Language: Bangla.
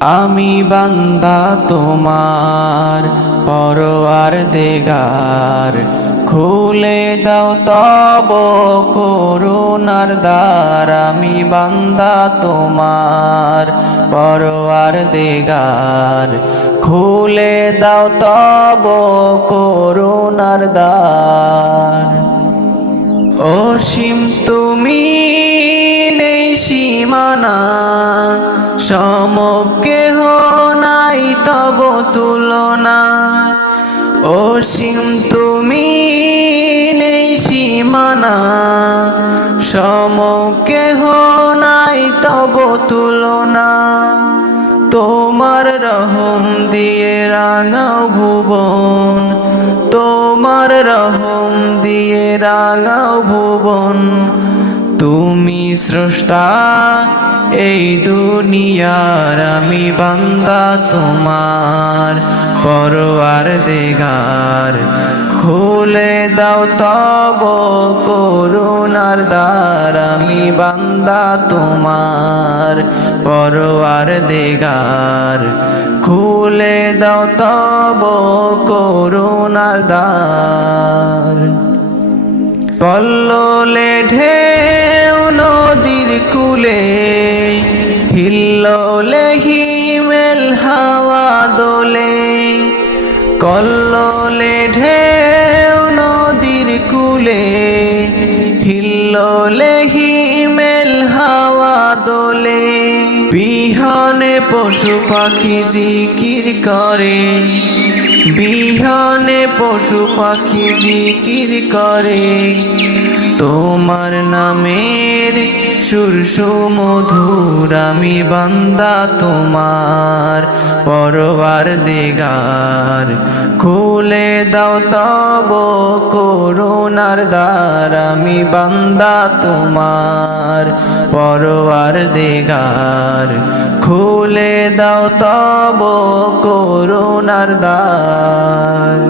আমি বান্দা তোমার পরওয়ারদিগার, খুলে দাও তব করুণার দ্বার। আমি বান্দা তোমার পরওয়ারদিগার, খুলে দাও তব করুণার দ্বার। অসীম তুমি, নেই সীমানা, সমকেহ নাই তব তুলনা। অসীম তুমি, নেই সীমানা, সমকেহ নাই তব তুলনা। তোমার রহম দিয়ে রাঙাও ভুবন, তোমার রহম দিয়ে রাঙাও ভুবন। তুমি স্রষ্টা এই দুনিয়ার, আমি বান্দা তোমার পরওয়ারদিগার, খুলে দাও তব করুণার দ্বার। আমি বান্দা তোমার পরওয়ারদিগার, খুলে দাও তব করুণার দ্বার। কল্লোলে ঢেউ নদীর কূলে, হিল্লোলে হিমেল হাওয়া দোলে। কল্লোলে ঢেউ নদীর কূলে, হিল্লোলে হিমেল হাওয়া দোলে। বিহনে পশু পাখি জিকির করে, বিহনে পশু পাখি জিকির করে। তোমার নামের সুর সুমধুর, আমি বান্দা তোমার পরওয়ারদিগার, খুলে দাও তব করুণার দ্বার। আমি বান্দা তোমার পরওয়ারদিগার, খুলে দাও তব করুণার দ্বার।